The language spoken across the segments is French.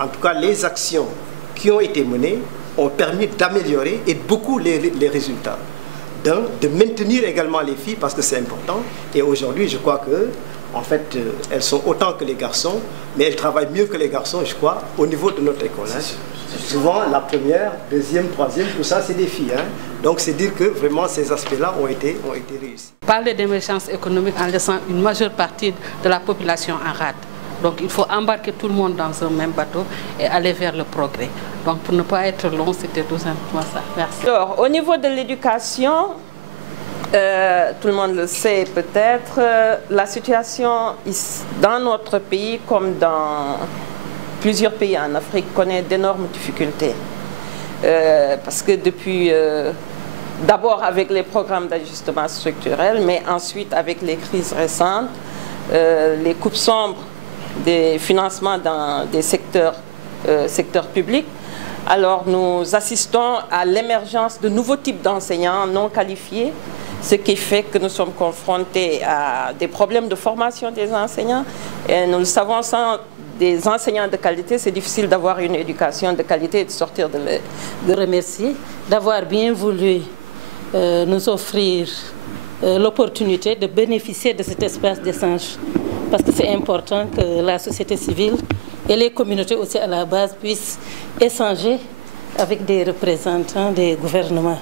En tout cas, les actions qui ont été menées ont permis d'améliorer et beaucoup les résultats. De maintenir également les filles parce que c'est important. Et aujourd'hui, je crois que, en fait, elles sont autant que les garçons, mais elles travaillent mieux que les garçons, je crois, au niveau de notre école. Hein. Souvent, la première, deuxième, troisième, tout ça, c'est des filles. Hein. Donc, c'est dire que vraiment ces aspects-là ont été réussis. Parler d'émergence économique en laissant une majeure partie de la population en rade. Donc, il faut embarquer tout le monde dans un même bateau et aller vers le progrès. Donc, pour ne pas être long, c'était tout simplement ça. Merci. Alors, au niveau de l'éducation, tout le monde le sait peut-être, la situation dans notre pays, comme dans plusieurs pays en Afrique, connaît d'énormes difficultés. Parce que depuis, d'abord avec les programmes d'ajustement structurel, mais ensuite avec les crises récentes, les coupes sombres des financements dans des secteurs publics. Alors nous assistons à l'émergence de nouveaux types d'enseignants non qualifiés, ce qui fait que nous sommes confrontés à des problèmes de formation des enseignants. Et nous le savons, sans des enseignants de qualité, c'est difficile d'avoir une éducation de qualité et de sortir de Je remercie d'avoir bien voulu nous offrir l'opportunité de bénéficier de cet espace d'échange. Parce que c'est important que la société civile et les communautés aussi à la base puissent échanger avec des représentants des gouvernements.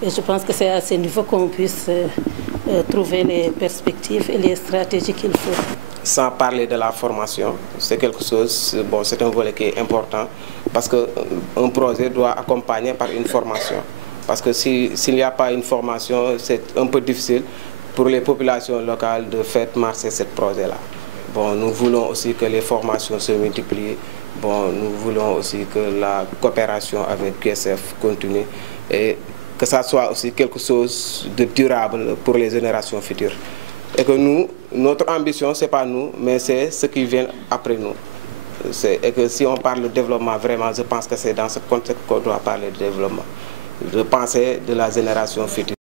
Et je pense que c'est à ce niveau qu'on puisse trouver les perspectives et les stratégies qu'il faut. Sans parler de la formation, c'est quelque chose, bon, c'est un volet qui est important parce qu'un projet doit accompagner par une formation. Parce que s'il n'y a pas une formation, c'est un peu difficile pour les populations locales de faire marcher ce projet-là. Bon, nous voulons aussi que les formations se multiplient. Bon, nous voulons aussi que la coopération avec QSF continue et que ça soit aussi quelque chose de durable pour les générations futures. Et que nous, notre ambition, ce n'est pas nous, mais c'est ceux qui viennent après nous. Et que si on parle de développement, vraiment, je pense que c'est dans ce contexte qu'on doit parler de développement. De penser de la génération future.